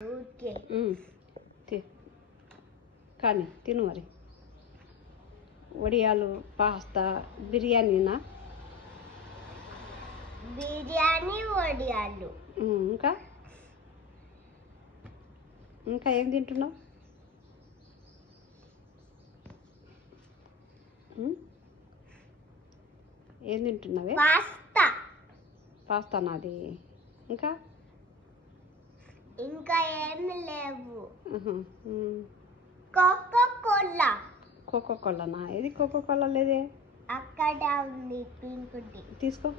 Okay కానీ తిను మరి. వడియాలు, పాస్తా, బిర్యానీనా? బిర్యానీ, వడియాలు. ఇంకా ఇంకా ఏం తింటున్నావు? ఏం తింటున్నావే? పాస్తా. పాస్తా నాది. ఇంకా ఇంకా ఏమి లేవు. కోకోకోలా. కోకోకోలానా? ఏది కోకోకోలా లేదే? అక్కడ ఉంది పింకుది. తీసుకో.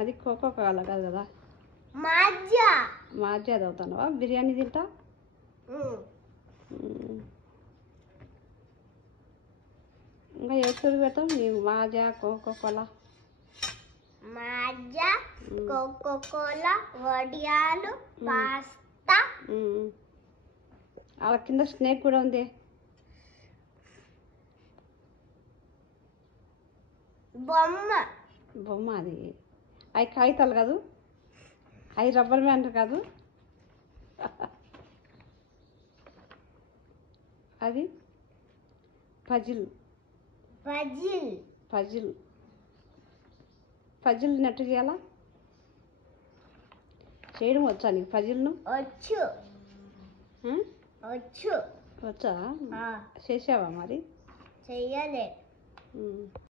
అది కోకోకోలా కాదు కదా? మాజా. మాజా తాగుతావా? బిర్యానీ తింటా? ఇంకా ఏ పేరు పెడతావు నీవు? మాజా, కోకోకోలా. మాజా, కోకోకోలా, వడియాలు, పాస్తా. అలా కింద స్నేక్ కూడా ఉంది. బొమ్మ. బొమ్మ అది. అవి కాగితాలు కాదు, అవి రబ్బర్ బ్యాండ్ కాదు, అది puzzle. Puzzle. Puzzle. Puzzle net చేయాలా? చేయడం వచ్చా నీకు పజిల్ను? వచ్చు. వచ్చు. వచ్చా? చేసావా మరి? చెయ్యలే.